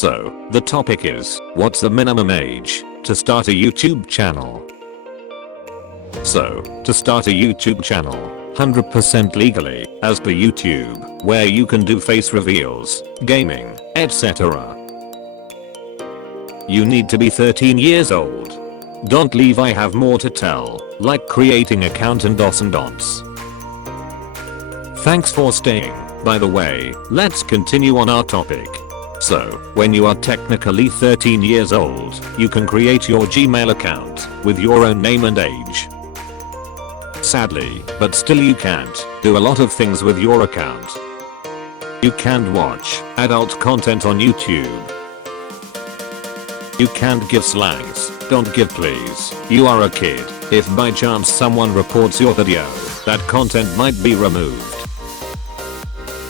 So, the topic is, what's the minimum age to start a YouTube channel? So, to start a YouTube channel, 100% legally, as per YouTube, where you can do face reveals, gaming, etc. You need to be 13 years old. Don't leave, I have more to tell, like creating account and dots. Thanks for staying. By the way, let's continue on our topic. So, when you are technically 13 years old, you can create your Gmail account with your own name and age. Sadly, but still you can't do a lot of things with your account. You can't watch adult content on YouTube. You can't give slangs, don't give please, you are a kid. If by chance someone reports your video, that content might be removed.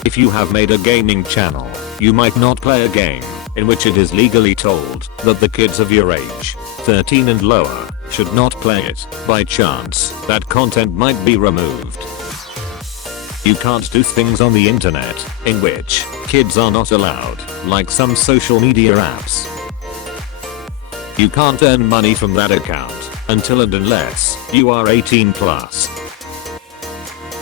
If you have made a gaming channel, you might not play a game in which it is legally told that the kids of your age, 13 and lower, should not play it. By chance, that content might be removed. You can't do things on the internet in which kids are not allowed, like some social media apps. You can't earn money from that account until and unless you are 18 plus.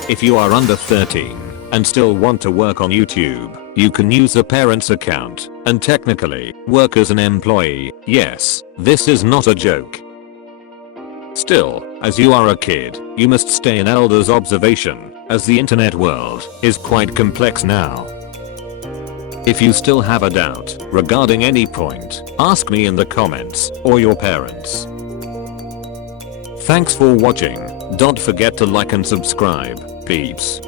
If you are under 13 and still want to work on YouTube, you can use a parent's account and technically work as an employee. Yes, this is not a joke. Still, as you are a kid, you must stay in elders' observation, as the internet world is quite complex now. If you still have a doubt regarding any point, ask me in the comments or your parents. Thanks for watching. Don't forget to like and subscribe, peeps.